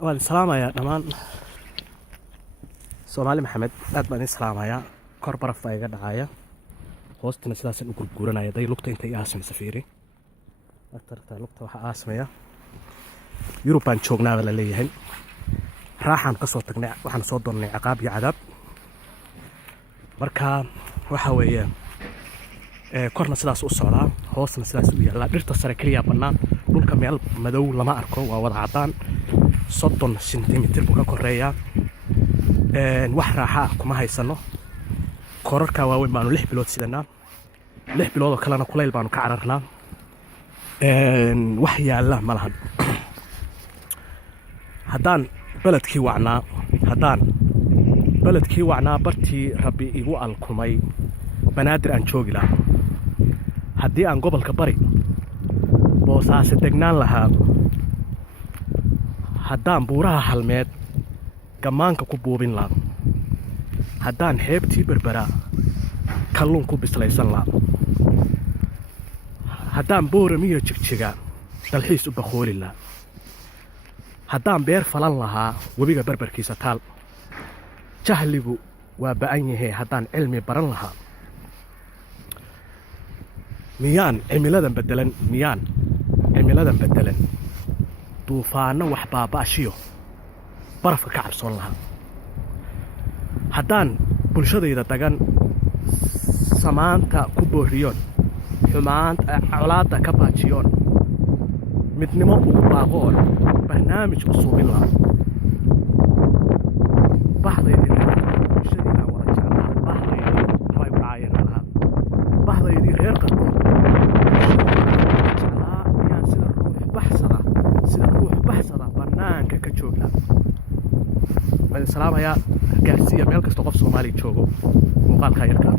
waan salaamayaa dhammaan Soomaali Maxamed aad baan salaamayaa kor baraf baa iga dhacaya hoostana sidaasaan u gurguranaya day lugta intay aasan safiiri aktarta lugta waxa aasmaya Yurubaan joognaa la leeyahay raaxan ka soo tagnay waxaan soo doonnay ciqaab iyo cadaab marka waxa weeye korna sidaas u socdaa hoosna sidaas u yaala dhirta sare kaliya bannaan dhulka meel madow lama arko waa wada cadaan 30 sentimitir buu ka koreeyaa wax raaxa kuma haysano korarka waaweyn baanu 6 bilood sidanaa 6 bilood oo kalena kulayl baanu ka cararnaa wax yaala ma lahan haddaan baladkii wacnaa bartii rabbi igu alkumay banaadir aan joogi lahaa haddii aan gobolka bari boosaase degnaan lahaa haddaan buuraha halmeed gammaanka ku buubin lahaa haddaan xeebtii berberaa kalluun ku bislaysan lahaa haddaan booramiyo jigjiga dalxiis u bakhooli lahaa haddaan beer falan lahaa webiga barbarkiisa taal jahligu waa ba'an yahay haddaan cilmi baran lahaa miyaan cimiladan beddelan duufaanno wax baaba'ashiyo barafka ka cabsoon lahaa haddaan bulshadayda dagan samaanta ku booriyoon xumaanta colaadda ka baajiyoon midnimo ugu baaqoon barnaamij u suubin lahaa bahdaydii reer qardood ayaan sida ruux baxsada bannaanka ka joognaa waan salaamayaa gaarsiiya meel kasta qof Soomaali joogo muuqaalka yarka